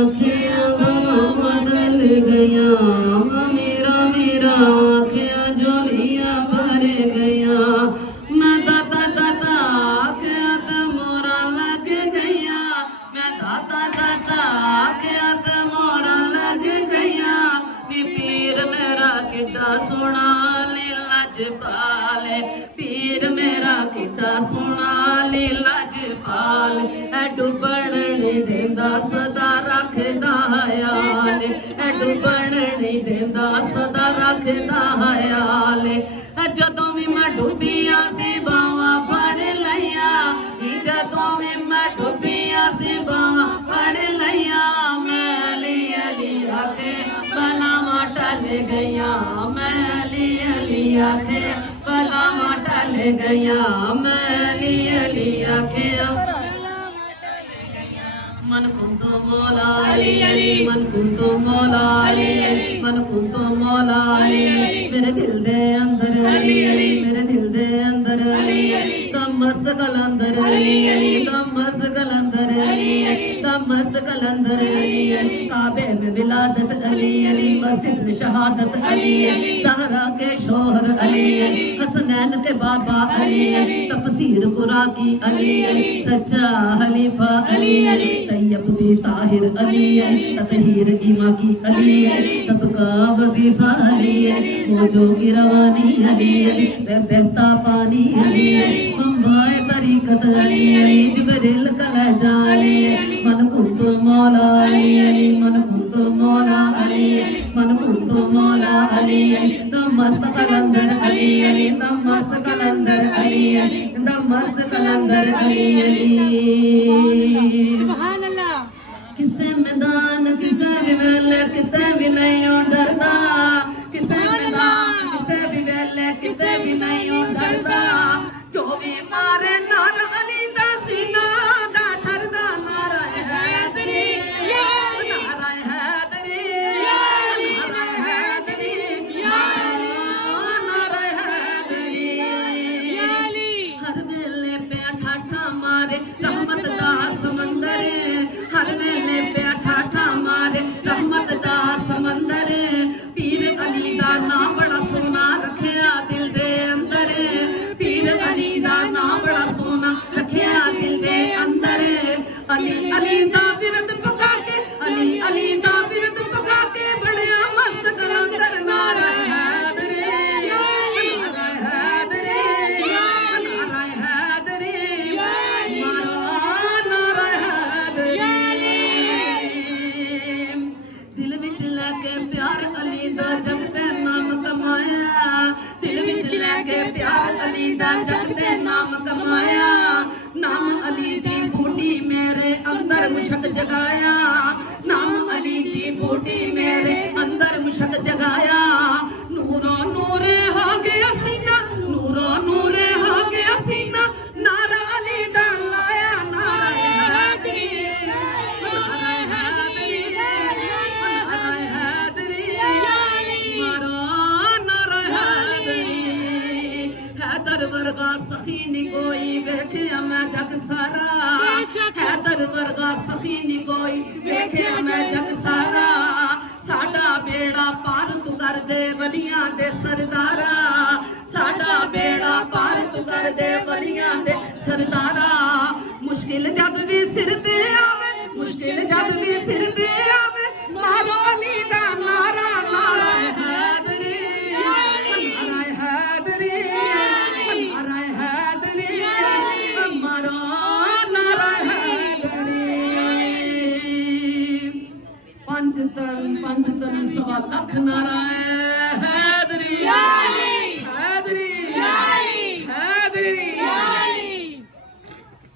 अखियां बदल गया मेरा मेरा आखियां झोलियां भर गया मैं दाता दाता आखियां ते मोरा लग गया मैं दाता दाता आखियां ते मोरा लग गया नी पीर मेरा किड्डा सोना लीला जपाल पीर मेरा किड्डा सोना लीला जपाल ऐ डुबण नहीं देंदा सदा रखदा हाल ऐ डुबण नहीं देंदा सदा रखदा हाल जदों भी मैं डुबिया सी बावां फड़ लईया जदों भी मैं डुबिया सी बावां फड़ लईया मैं अली अली आखे बलावां टल गईया मैं अली आखे बलावां टल गईया मैं अली आखे मन कुंतो मौला अली अली मन कुंतो मौला अली अली मन कुंतो मौला अली अली मेरे दिल दे अंदर अली अली मेरे दिल दे अंदर अली अली दम मस्त कलंदर अली अली दम मस्त कलंदर अली अली दम मस्त कलंदर अली अली काबे में विलादत अली अली मस्जिद में शहादत अली अली ज़हरा के शोहर अली अली हसनैन के बाबा अली अली तफसीर कुरान की अली अली सच्चा खलीफा अली अली तैयब भी ताहिर अली अली ततहीर ईमा की अली अली सबका वजीफा अली अली मौजों की रवानी अली अली बहता पानी अली अली मंबाए तरीकत अली अली जिब्रील कलजा अली अली मन कुंतो मौला अली अली मन कुंतो मौला अली अली मन कुंतो मौला अली अली दम मस्त कलंदर अली अली दम मस्त कलंदर अली अली दम मस्त कलंदर अली अली सुभान अल्लाह किसे मैदान किसे भी वेले किसे भी नहीं डरदा किसे मैदान किसे भी वेले किसे भी नहीं डरदा जो भी मारे नार अली दा सीना दा ठरदा नारा हैदरी या नारा हैदरी या नारा हैदरी या नारा हैदरी या अली हर वेले पे ठाठा मारे रहमत दा समंदर हर वेले पे ठाठा मारे रहमत दा समंदर पीर अली दा नाम बड़ा सोना रखिया दिल दे अंदर पीर अली दा नाम बड़ा सोना रखिया दिल दे अंदर अली अली दा विरद पका के अली अली दा विरद पका के बड़िया मस्त कलंदर नारा हैदरी नारा हैदरी नारा हैदरी नारा हैदरी दिल विच लैके प्यार अली दा जग ते नाम कमाया दिल विच लैके प्यार अली दा जग ते नाम कमाया नाम अली दी बूटी मेरे अंदर मुशक जगाया नाम अली दी बूटी मेरे अंदर मुशक जगाया नूरो नूरे हो गया सीना नूरो नूरे हो गया सीना नारा अली दा लाया नारा हैदरी नारा हैदरी नारा हैदरी मारो नारा हैदरी हैदर वर्गा सखी नी कोई वेख्या मैं जग सारा हैदर वर्गा सखी नी कोई वेख्या मैं जग सारा साडा बेड़ा पार तू कर दे वलियां दे सरदारा साडा बेड़ा पार तू कर दे वलियां दे सरदारा मुश्किल जद भी सिर ते आवे मुश्किल जद भी सिर ते आवे मारो अली दा नारा नारा हैदरी नारा हैदरी नारा हैदरी मारो नारा हैदरी पंच तन सवा लख नारा